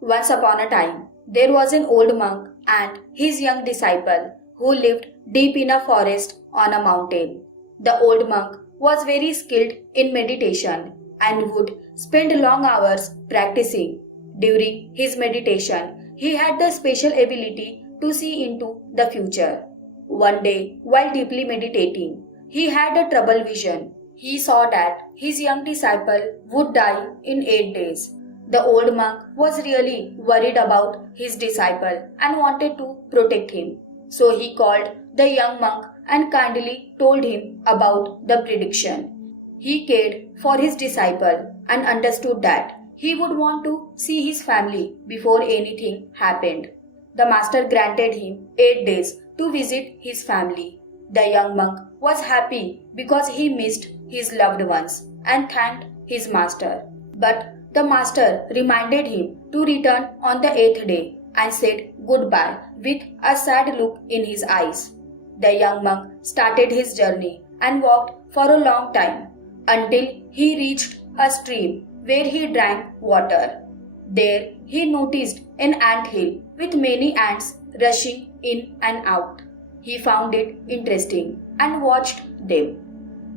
Once upon a time, there was an old monk and his young disciple who lived deep in a forest on a mountain. The old monk was very skilled in meditation and would spend long hours practicing. During his meditation, he had the special ability to see into the future. One day, while deeply meditating, he had a trouble vision. He saw that his young disciple would die in 8 days. The old monk was really worried about his disciple and wanted to protect him. So he called the young monk and kindly told him about the prediction. He cared for his disciple and understood that he would want to see his family before anything happened. The master granted him 8 days to visit his family. The young monk was happy because he missed his loved ones and thanked his master. But the master reminded him to return on the 8th day and said goodbye with a sad look in his eyes. The young monk started his journey and walked for a long time until he reached a stream where he drank water. There he noticed an ant hill with many ants rushing in and out. He found it interesting and watched them.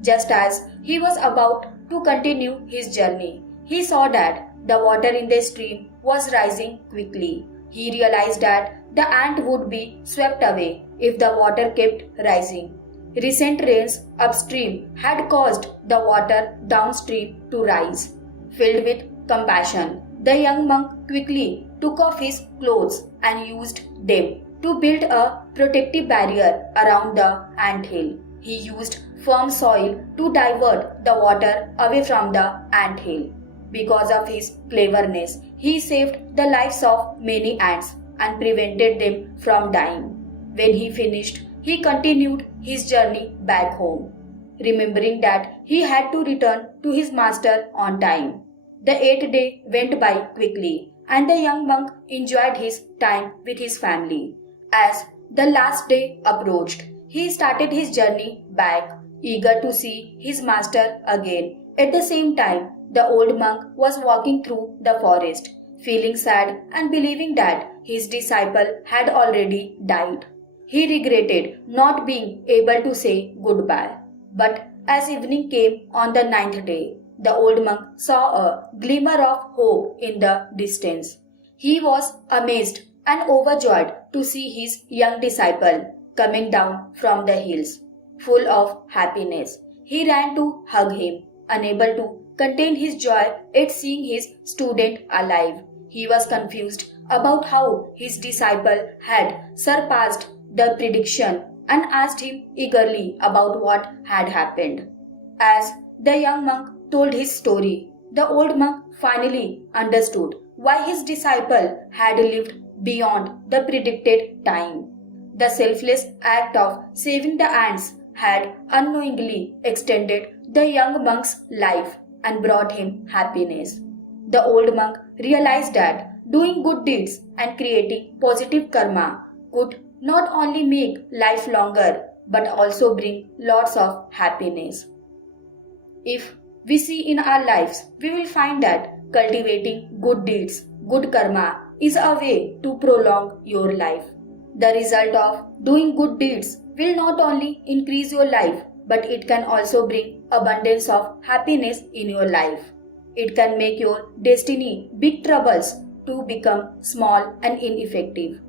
Just as he was about to continue his journey, he saw that the water in the stream was rising quickly. He realized that the ant would be swept away if the water kept rising. Recent rains upstream had caused the water downstream to rise. Filled with compassion, the young monk quickly took off his clothes and used them to build a protective barrier around the ant hill. He used firm soil to divert the water away from the ant hill. Because of his cleverness, he saved the lives of many ants and prevented them from dying. When he finished, he continued his journey back home, remembering that he had to return to his master on time. The 8th day went by quickly, and the young monk enjoyed his time with his family. As the last day approached, he started his journey back, eager to see his master again. At the same time, the old monk was walking through the forest, feeling sad and believing that his disciple had already died. He regretted not being able to say goodbye. But as evening came on the 9th day, the old monk saw a glimmer of hope in the distance. He was amazed and overjoyed to see his young disciple coming down from the hills, full of happiness. He ran to hug him, unable to contain his joy at seeing his student alive. He was confused about how his disciple had surpassed the prediction and asked him eagerly about what had happened. As the young monk told his story, the old monk finally understood why his disciple had lived beyond the predicted time. The selfless act of saving the ants had unknowingly extended the young monk's life and brought him happiness. The old monk realized that doing good deeds and creating positive karma could not only make life longer but also bring lots of happiness. If we see in our lives, we will find that cultivating good deeds, good karma is a way to prolong your life. The result of doing good deeds will not only increase your life, but it can also bring abundance of happiness in your life. It can make your destiny, big troubles, to become small and ineffective.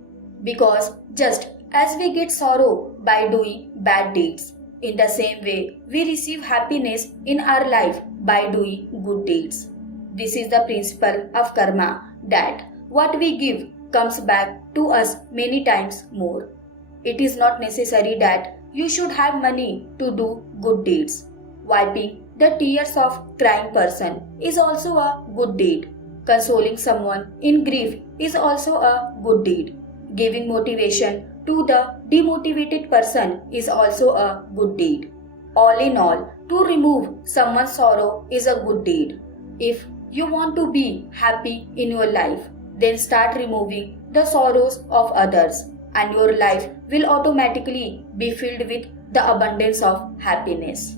Because just as we get sorrow by doing bad deeds, in the same way we receive happiness in our life by doing good deeds. This is the principle of karma, that what we give comes back to us many times more. It is not necessary that you should have money to do good deeds. Wiping the tears of crying person is also a good deed. Consoling someone in grief is also a good deed. Giving motivation to the demotivated person is also a good deed. All in all, to remove someone's sorrow is a good deed. If you want to be happy in your life, then start removing the sorrows of others, and your life will automatically be filled with the abundance of happiness.